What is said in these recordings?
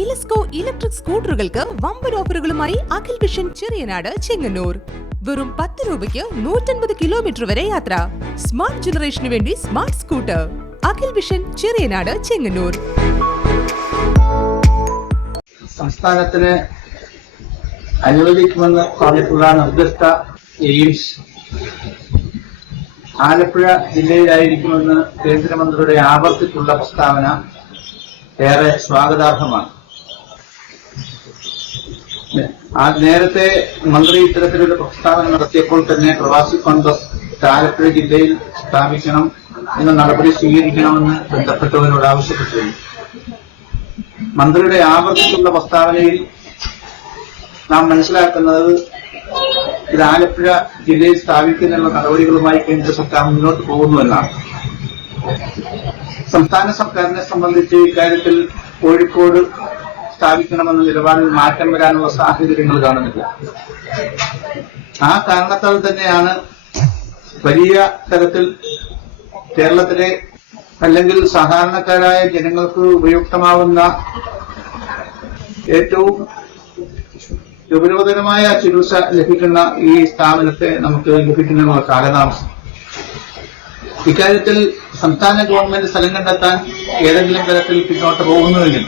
ഇലസ്കോ electric സ്കൂട്ടറുകൾക്ക് വമ്പൻ ഓഫറുകളുമായി Akhil vision Cheriyanad Chengannur. വെറും 10 രൂപയ്ക്ക് 150 കിലോമീറ്റർ വരെ യാത്ര. സ്മാർട്ട് ജനറേഷനു വേണ്ടി smart scooter. Akhil vision Cheriyanad Chengannur. സംസ്ഥാനത്തിന് അനുവദിക്കുമെന്ന് പറഞ്ഞിട്ടുള്ള നിർദ്ദിഷ്ട എയിംസ് ആലപ്പുഴ ജില്ലയിലായിരിക്കുമെന്ന് കേന്ദ്രമന്ത്രിയുടെ ആവർത്തിച്ചുള്ള പ്രസ്താവന ഏറെ സ്വാഗതാർഹമാണ്. നേരത്തെ മന്ത്രി ഇത്തരത്തിലൊരു പ്രസ്താവന നടത്തിയപ്പോൾ തന്നെ പ്രവാസി കോൺഗ്രസ് ആലപ്പുഴ ജില്ലയിൽ സ്ഥാപിക്കണം എന്ന നടപടി സ്വീകരിക്കണമെന്ന് ബന്ധപ്പെട്ടവരോട് ആവശ്യപ്പെട്ടിരുന്നു. മന്ത്രിയുടെ ആവർത്തിച്ചുള്ള പ്രസ്താവനയിൽ നാം മനസ്സിലാക്കുന്നത് ഇത് ആലപ്പുഴ ജില്ലയിൽ സ്ഥാപിക്കുന്നതിനുള്ള നടപടികളുമായി കേന്ദ്ര സർക്കാർ മുന്നോട്ട് പോകുന്നു എന്നാണ്. സംസ്ഥാന സർക്കാരിനെ സംബന്ധിച്ച് ഇക്കാര്യത്തിൽ കോഴിക്കോട് സ്ഥാപിക്കണമെന്ന നിലപാടിൽ മാറ്റം വരാനുള്ള സാഹചര്യങ്ങൾ കാണുന്നില്ല. ആ കാരണത്താൽ തന്നെയാണ് വലിയ തരത്തിൽ കേരളത്തിലെ അല്ലെങ്കിൽ സാധാരണക്കാരായ ജനങ്ങൾക്ക് ഉപയുക്തമാവുന്ന ഏറ്റവും ഗൗരവതരമായ ചികിത്സ ലഭിക്കുന്ന ഈ സ്ഥാപനത്തെ നമുക്ക് ലഭിക്കുന്നതിനുള്ള കാലതാമസം. ഇക്കാര്യത്തിൽ സംസ്ഥാന ഗവൺമെന്റ് സ്ഥലം കണ്ടെത്താൻ ഏതെങ്കിലും തരത്തിൽ പിന്നോട്ട് പോകുന്നുവെങ്കിൽ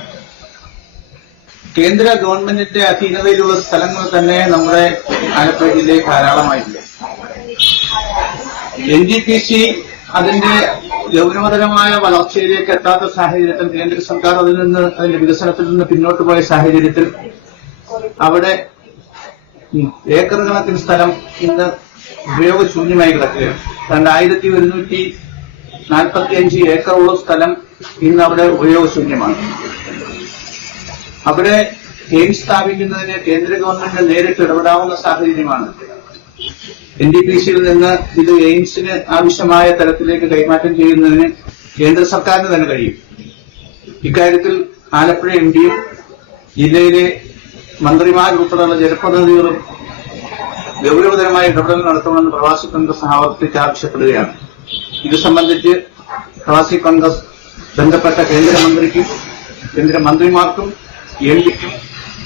കേന്ദ്ര ഗവൺമെന്റിന്റെ അധീനതയിലുള്ള സ്ഥലങ്ങൾ തന്നെ നമ്മുടെ ആലപ്പുഴ ജില്ലയിൽ ധാരാളമായിട്ടുണ്ട്. NTPC അതിന്റെ ഗൗരവതരമായ വളർച്ചയിലേക്ക് എത്താത്ത സാഹചര്യത്തിൽ കേന്ദ്ര സർക്കാർ അതിന്റെ വികസനത്തിൽ നിന്ന് പിന്നോട്ട് പോയ സാഹചര്യത്തിൽ അവിടെ ഏക്കർ കണക്കിന് സ്ഥലം ഇന്ന് ഉപയോഗശൂന്യമായി കിടക്കുകയാണ്. 2145 ഏക്കറോളം സ്ഥലം ഇന്ന് അവിടെ ഉപയോഗശൂന്യമാണ്. അവിടെ എയിംസ് സ്ഥാപിക്കുന്നതിന് കേന്ദ്ര ഗവൺമെന്റ് നേരിട്ട് ഇടപെടാവുന്ന സാഹചര്യമാണ്. NTPCയിൽ നിന്ന് ഇത് എയിംസിന് ആവശ്യമായ തലത്തിലേക്ക് കൈമാറ്റം ചെയ്യുന്നതിന് കേന്ദ്ര സർക്കാരിന് തന്നെ കഴിയും. ഇക്കാര്യത്തിൽ ആലപ്പുഴ MDയും ജില്ലയിലെ മന്ത്രിമാരുൾപ്പെടെയുള്ള ജനപ്രതിനിധികളും ഗൗരവതരമായ ഇടപെടൽ നടത്തണമെന്ന് പ്രവാസി കോൺഗ്രസ് ആവർത്തിച്ച് ആവശ്യപ്പെടുകയാണ്. ഇത് സംബന്ധിച്ച് പ്രവാസി കോൺഗ്രസ് ബന്ധപ്പെട്ട കേന്ദ്രമന്ത്രിക്കും കേന്ദ്രമന്ത്രിമാർക്കും MDക്കും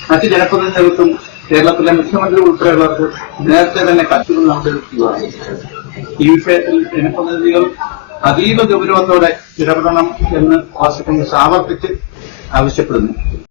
മറ്റ് ജനപ്രതിനിധികൾക്കും കേരളത്തിലെ മുഖ്യമന്ത്രി ഉൾപ്പെടെയുള്ളവർക്ക് നേരത്തെ തന്നെ കത്തുകൾ നടത്തിയിരിക്കുകയാണ്. ഈ വിഷയത്തിൽ ജനപ്രതിനിധികൾ അതീവ ഗൗരവത്തോടെ ഇടപെടണം എന്ന് പ്രവാസി കോൺഗ്രസ് ആവർത്തിച്ച് ആവശ്യപ്പെടുന്നു.